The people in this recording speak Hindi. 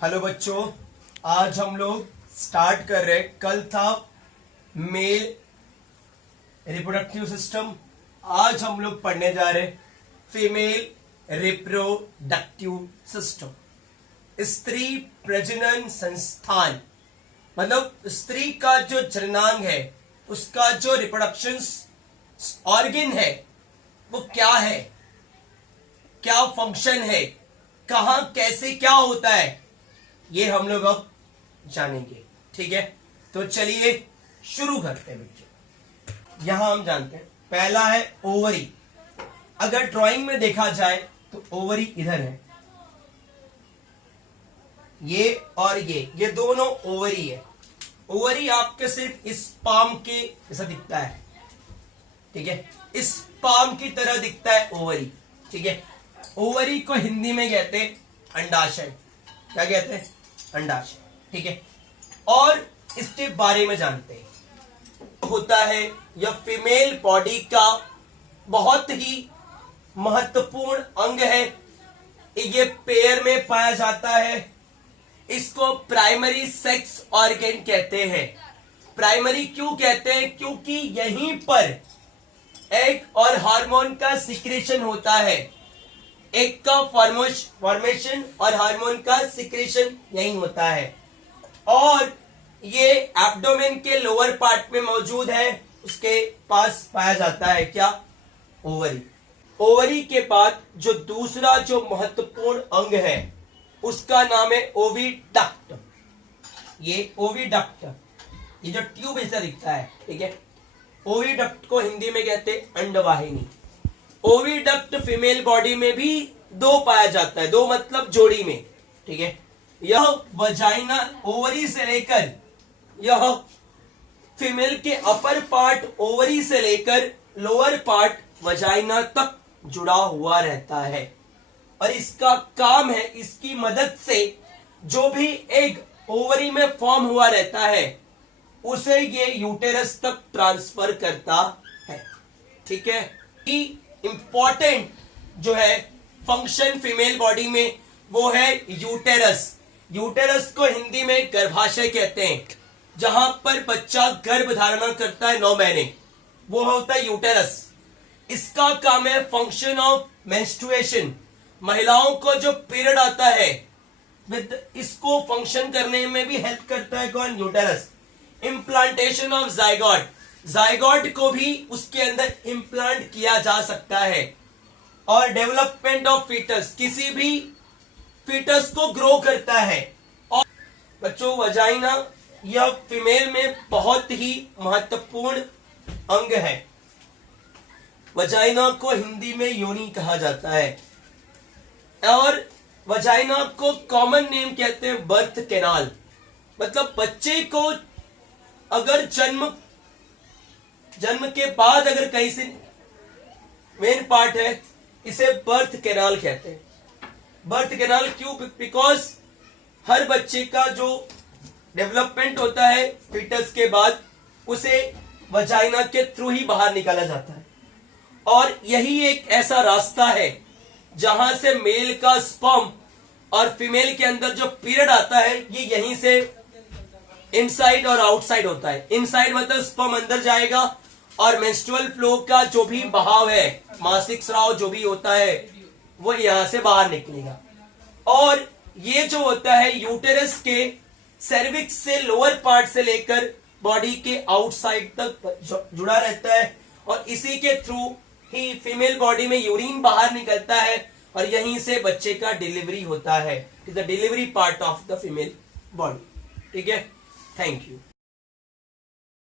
हेलो बच्चों, आज हम लोग स्टार्ट कर रहे। कल था मेल रिप्रोडक्टिव सिस्टम, आज हम लोग पढ़ने जा रहे फीमेल रिप्रोडक्टिव सिस्टम। स्त्री प्रजनन संस्थान मतलब स्त्री का जो जननांग है, उसका जो रिप्रोडक्शन ऑर्गन है वो क्या है, क्या फंक्शन है, कहां कैसे क्या होता है, ये हम लोग अब जानेंगे। ठीक है, तो चलिए शुरू करते हैं बच्चों। यहां हम जानते हैं पहला है ओवरी। अगर ड्राइंग में देखा जाए तो ओवरी इधर है, ये और ये दोनों ओवरी है। ओवरी आपके सिर्फ इस पाम के जैसा दिखता है, ठीक है, इस पाम की तरह दिखता है ओवरी। ठीक है, ओवरी को हिंदी में कहते हैं अंडाशय। क्या कहते हैं? अंडाशय। ठीक है, और इसके बारे में जानते हैं। होता है यह फीमेल बॉडी का बहुत ही महत्वपूर्ण अंग है। ये पेयर में पाया जाता है। इसको प्राइमरी सेक्स ऑर्गन कहते हैं। प्राइमरी क्यों कहते हैं? क्योंकि यहीं पर एग और हार्मोन का सिक्रेशन होता है। एग का फॉर्मेशन और हार्मोन का सिक्रेशन यही होता है, और ये एब्डोमेन के लोअर पार्ट में मौजूद है। उसके पास पाया जाता है क्या? ओवरी। ओवरी के बाद जो दूसरा जो महत्वपूर्ण अंग है उसका नाम है ओविडक्ट। ये ओविडक्ट, ये जो ट्यूब ऐसा दिखता है, ठीक है, ओविडक्ट को हिंदी में कहते हैं अंडवाहिनी। ओविडक्ट फीमेल बॉडी में भी दो पाया जाता है, दो मतलब जोड़ी में। ठीक है, यह वजाइना ओवरी से लेकर, यह फीमेल के अपर पार्ट ओवरी से लेकर लोअर पार्ट वजाइना तक जुड़ा हुआ रहता है, और इसका काम है इसकी मदद से जो भी एग ओवरी में फॉर्म हुआ रहता है उसे ये यूटेरस तक ट्रांसफर करता है। ठीक है, इंपॉर्टेंट जो है फंक्शन फीमेल बॉडी में वो है यूटेरस। यूटेरस को हिंदी में गर्भाशय कहते हैं, जहां पर बच्चा गर्भ धारणा करता है 9 महीने, वो होता है यूटेरस। इसका काम है फंक्शन ऑफ मेंस्ट्रुएशन। महिलाओं को जो पीरियड आता है इसको फंक्शन करने में भी हेल्प करता है कौन? Uterus. Implantation of zygote, zygote को भी उसके अंदर इम्प्लांट किया जा सकता है, और डेवलपमेंट ऑफ फीटस, किसी भी फीटस को ग्रो करता है। और बच्चों वजाइना यह फीमेल में बहुत ही महत्वपूर्ण अंग है। वजाइना को हिंदी में योनि कहा जाता है, और वजाइना को कॉमन नेम कहते हैं बर्थ कैनाल। मतलब बच्चे को अगर जन्म के बाद अगर कहीं से मेन पार्ट है, इसे बर्थ कैनाल कहते हैं। बर्थ कैनाल क्यों? बिकॉज हर बच्चे का जो डेवलपमेंट होता है फीटस के बाद, उसे वजाइना के थ्रू ही बाहर निकाला जाता है, और यही एक ऐसा रास्ता है जहां से मेल का स्पर्म और फीमेल के अंदर जो पीरियड आता है ये यहीं से इनसाइड और आउटसाइड होता है। इनसाइड मतलब स्पर्म अंदर जाएगा, और मेंस्ट्रुअल फ्लो का जो भी बहाव है, मासिक स्राव जो भी होता है, वो यहां से बाहर निकलेगा। और ये जो होता है यूटेरस के सर्विक्स से लोअर पार्ट से लेकर बॉडी के आउटसाइड तक जुड़ा रहता है, और इसी के थ्रू ही फीमेल बॉडी में यूरिन बाहर निकलता है, और यहीं से बच्चे का डिलीवरी होता है। It is the delivery part of the female body. ठीक है, थैंक यू।